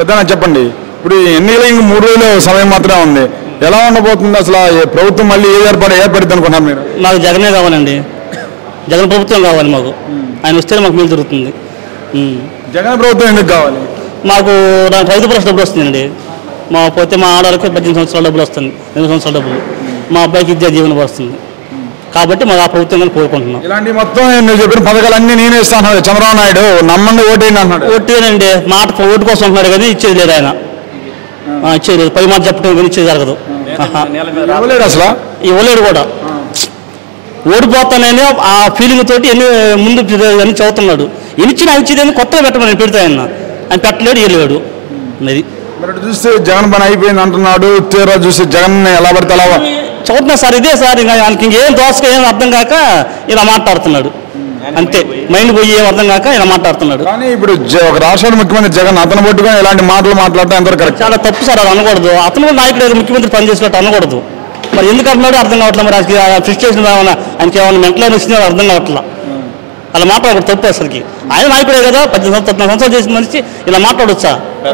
పెద్దనా చెప్పండి, ఇప్పుడు ఎన్నికలు ఇంక 3 రోజులు సమయం మాత్రమే ఉంది, ఎలా ఉండబోతుంది అసలు? ప్రభుత్వం మళ్ళీ ఏర్పడుతుంది అనుకున్నారు మీరు? మాకు జగనే కావాలండి, జగన్ ప్రభుత్వం కావాలి మాకు. ఆయన వస్తేనే మాకు మేలు జరుగుతుంది. జగన్ ప్రభుత్వం ఎందుకు కావాలి? మాకు రైతు భరోసా డబ్బులు వస్తుందండి. మా పోతే మా ఆడవాళ్ళకి 18 సంవత్సరాల డబ్బులు వస్తుంది, 8 సంవత్సరాల డబ్బులు. మా అబ్బాయికి విద్యా జీవనం వస్తుంది. కాబట్టి మాకు ఆ ప్రభుత్వం కోరుకుంటున్నాం. ఇలాంటి మొత్తం నువ్వు చెప్పిన పథకాలన్నీ నేనే ఇస్తాను చంద్రబాబు నాయుడు, నమ్మండి ఓటేయండి అన్నాడు. ఓటేనండి, ఓటు కోసం అంటున్నాడు కానీ ఇచ్చేది లేదు ఆయన. ఇచ్చేది లేదు, 10 మాట చెప్పడం కానీ ఇచ్చేది జరగదు. అసలు ఇవ్వలేడు కూడా. ఓడిపోతానని ఆ ఫీలింగ్ తోటి ముందు అన్ని చదువుతున్నాడు. ఇచ్చినా ఇచ్చేది కొత్తగా పెట్టమని పెడతా ఆయన పెట్టలేడు, వెళ్ళాడు. అది మరి చూస్తే జగన్ పని అయిపోయింది అంటున్నాడు, తీరా చూస్తే జగన్ ఎలా పడితే అలా చదువుతున్నా సార్. ఇదే సార్, ఇంకా ఆయనకి ఇంకేం దోసగా ఏం అర్థం కాక ఇలా మాట్లాడుతున్నాడు అంతే. మైండ్ పోయి ఏం అర్థం కాక ఇలా మాట్లాడుతున్నాడు. కానీ ఇప్పుడు ఒక రాష్ట్ర ముఖ్యమంత్రి జగన్ అతను పట్టుకొని ఇలాంటి మాటలు మాట్లాడటం ఎంతవరకు కరెక్ట్? చాలా తప్పు సార్, అది అనకూడదు. అతను కూడా నాయకుడు ముఖ్యమంత్రి పనిచేసినట్టు అనకూడదు. మరి ఎందుకు అంటున్నాడు అర్థం కావట్లేదు. మరి ఫ్రస్ట్రేషన్ ఏమైనా ఆయనకి ఏమైనా మెంటల్ వచ్చిందో అర్థం కావట్లా. అలా మాట్లాడకూడదు, తప్పు అసలుకి. ఆయన నాయకుడే కదా, 14 సంవత్సరాలు చేసిన మనిషి ఇలా మాట్లాడొచ్చా?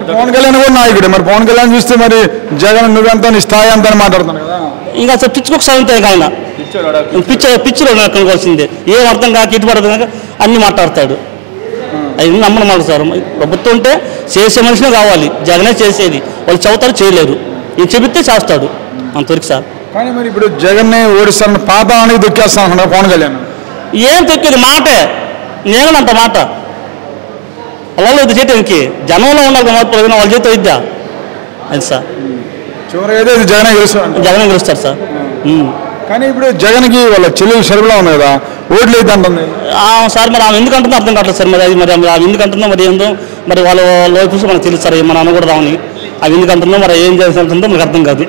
పవన్ కళ్యాణ్ కూడా నాయకుడే. మరి పవన్ కళ్యాణ్ చూస్తే మరి జగన్ నువ్వెంత నీ స్థాయి అంత అని మాట్లాడుతున్నాను కదా. ఇంకా అసలు పిచ్చుకోక సాగుతా ఆయన పిచ్చిలో కనుకోవాల్సిందే. ఏం అర్థం కాక ఇటుపడదు కాక అన్ని మాట్లాడతాడు. అది నమ్మడం మాట సార్. ప్రభుత్వం ఉంటే చేసే మనిషినే కావాలి, జగనే చేసేది. వాళ్ళు చదువుతారు, చేయలేరు. ఈయన చెబితే చేస్తాడు అంతవరకు సార్. కానీ మరి ఇప్పుడు జగన్నే ఓడిస్తారని పాతానికి దొక్కేస్తాను పవన్ కళ్యాణ్. ఏం తొక్కేది మాటే, నేను అంత మాట అలా లేదు చేయటానికి. జనంలో ఉండాలి మార్పు, వాళ్ళ చేతి ఇద్దా అది సార్. చివరిగా జగనే గెలుస్తారు సార్. కానీ ఇప్పుడు జగన్కి వాళ్ళ చెల్లెలు షర్మిల ఉంది కదా, ఓట్లు అయితే అంటుంది సార్. మరి ఆమె ఎందుకు అంటుందో అర్థం కావట్లేదు సార్. మరి అది మరి ఆమె ఎందుకు అంటుందో మరి ఏందో మరి వాళ్ళ లోపు మనకు తెలుసు సార్. మన అనకూడదామని అవి ఎందుకు అంటుందో మరి ఏం చేసి అంటుందో మనకు అర్థం కాదు.